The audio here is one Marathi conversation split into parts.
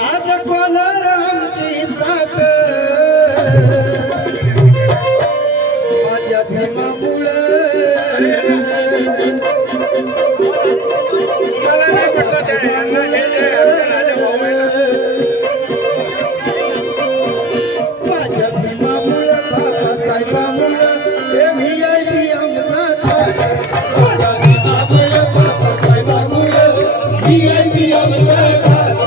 आज कॉलर आमची ताट माझ्या भीमामुळे माझ्या भीमामुळे बाबासाहेबामुळे VIP आमचा ताट माझ्या भीमामुळे बाबासाहेबामुळे VIP आमचा ताट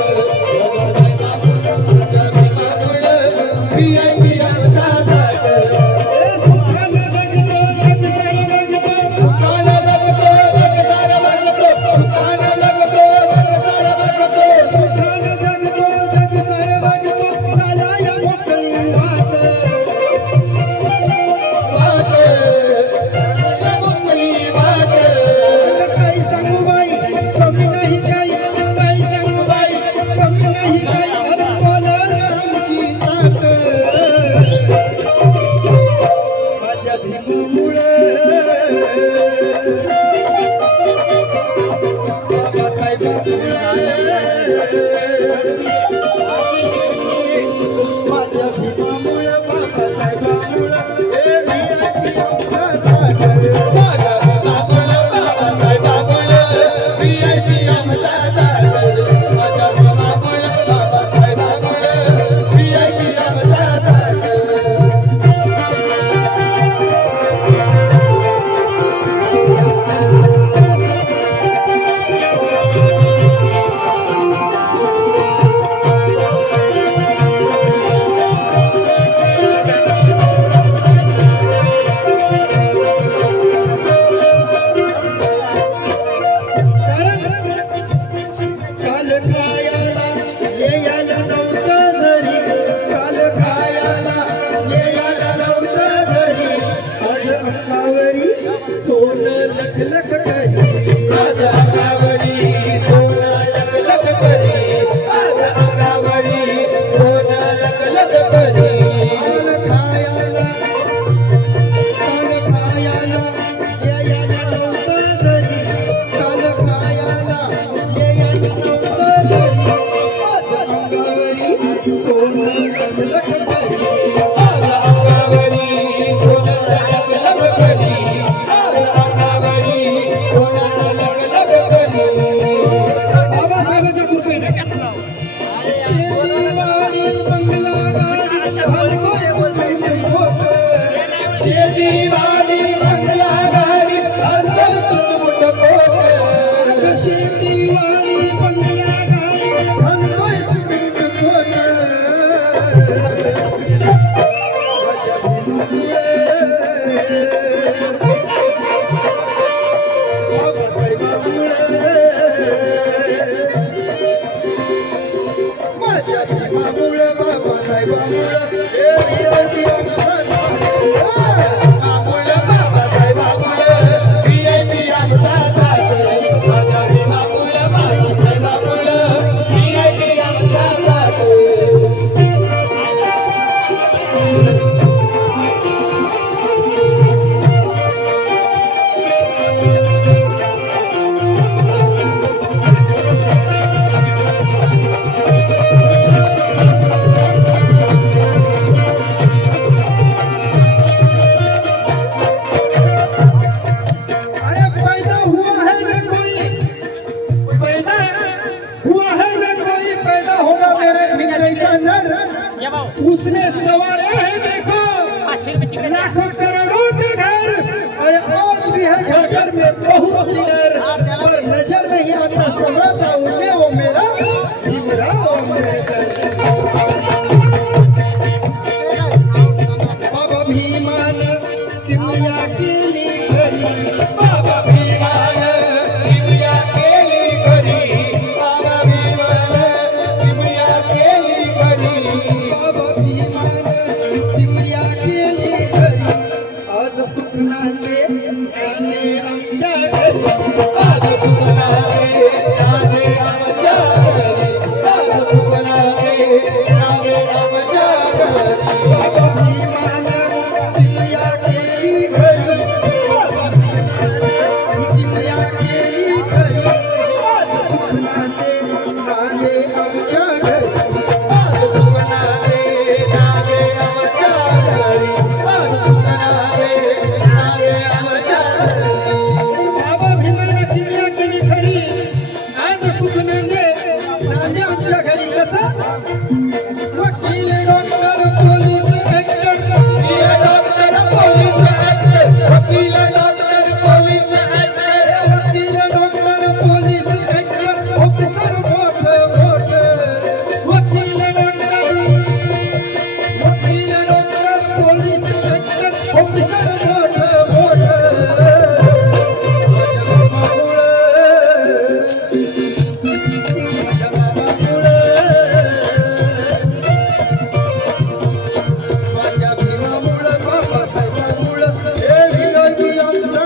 माझ्या भीमामुळे बाबासाहेबामुळे VIP आमचा ताट माझ्या भीमामुळे बाबासाहेबामुळे VIP आमचा ताट माझ्या भीमामुळे बाबासाहेबामुळे VIP आमचा ताट सोनं लख लख करी आज अंगावरी सोनं लख लख करी आज अंगावरी सोनं लख लख करी काल खायाला यायला नव्हतं घरी काल खायाला यायला नव्हतं घरी आज अंगावरी सोनं लख लख करी आज अंगावरी सोनं लख लख करी बाबासाहेबांच्या कृपेने शेतीवाडी बंगला गाडी शेतीवाडी बंगला गाडी शेतीवाडी बंगला माझ्या भीमामुळे बाबासाहेबामुळे VIP आमचा ताट VIP आमचा ताट माझ्या भीमामुळे बाबासाहेबामुळे VIP आमचा ताट उसने सवारे है देखो लाखों करोड़ों के घर और आज भी है घर घर में बहुत घर पर नजर नहीं आता समझता उन्हें वो मेरा वो मेरा बाबा भीमान किमिया केली घरी बाबा भीमान किमिया केली घरी बाबा भीमान किमिया केली घरी बाबा भीमान किमिया केली घरी आज सुखनाने गाणे आमच्या घरी आज सुखनाने गाणे आमच्या घरी आज सुखनाने गाणे आमच्या घरी बाबा भीमान किमिया केली घरी बाबा भीमान किमिया केली घरी आज सुखनाने गाणे आमच्या घरी ऑफिसर मोठं मोठं माझ्या बाबामुळं माझ्या भीमामुळं बाबासाहेबामुळं हे विनोदी आमचा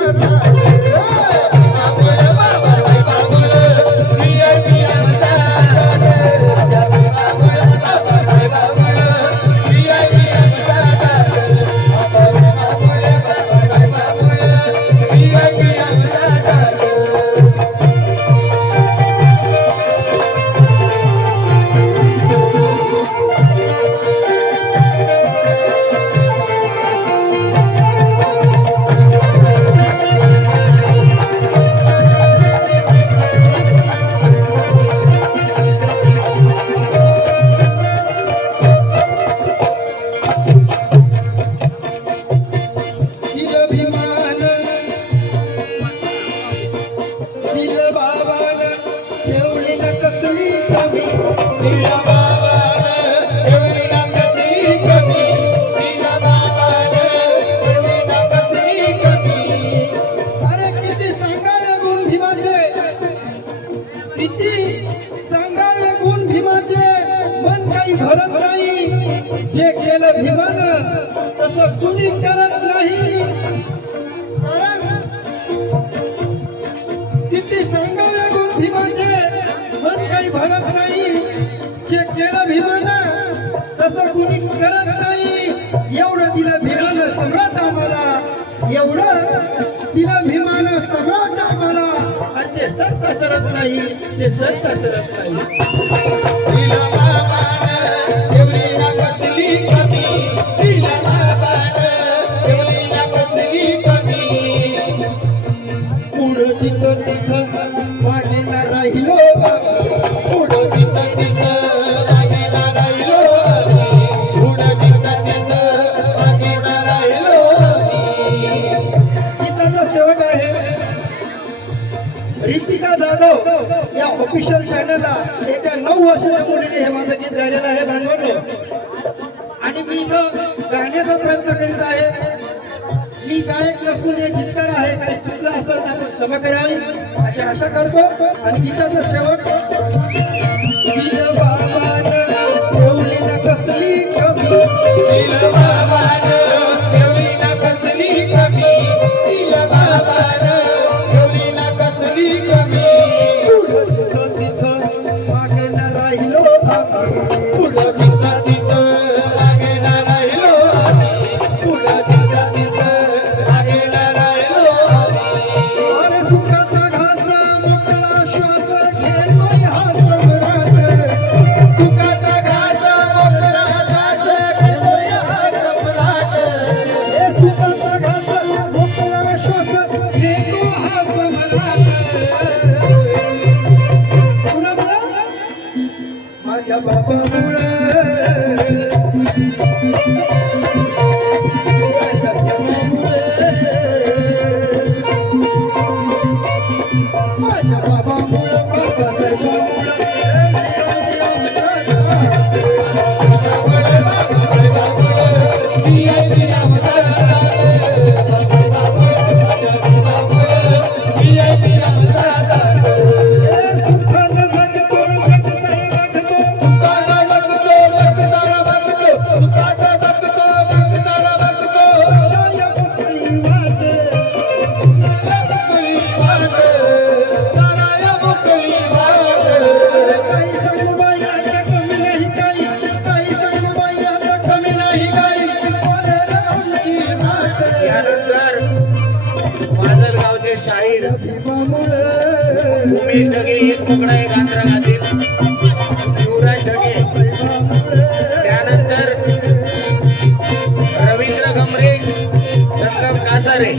भरत नाही जे केलं भीमानं तसं कुणी करत नाही कारण किती सांगावे गुण भीमाचे मन काही भरत नाही जे केलं भीमानं तसं कुणी करत नाही एवढं दिलं भीमानं सम्राट आम्हाला एवढं दिलं भीमानं सम्राट आम्हाला आणि ते सरता सरत नाही ते सरता सरत नाही मागे ना राहिलो पुढं तिथं मागे ना राहिलो पुढं तिथं मागे ना राहिलो गीताचा शेवट आहे रितिका जाधव या ऑफिशियल चॅनलला येत्या 9 वर्षाच्या मुलीने हे माझं गीत गायलेलं आहे भांडवल आणि मी इथं गाण्याचा प्रयत्न करीत आहे मी गायक नसून एक गीतकार आहे काही चुकलं असेल तर क्षमा करावी अशी आशा करतो आणि गीताचा शेवट दिलं बाबानं ठेवली ना कसली कमी दिलं बाबानं ठेवली ना कसली कमी दिलं बाबानं ठेवली ना कसली कमी पुढं जिथं तिथं मागे ना राहिलो पुढं जिथं तिथं मागे ना राहिलो पुढं जिथं तिथं माझ्या बाबामुळे माझ्या बाबामुळे बाबासाहेबामुळे शाहीर उमेश ढगे एक मोकळा एक आंध्रा गातील युवराज ढगे त्यानंतर रवींद्र गमरे संगम कासारे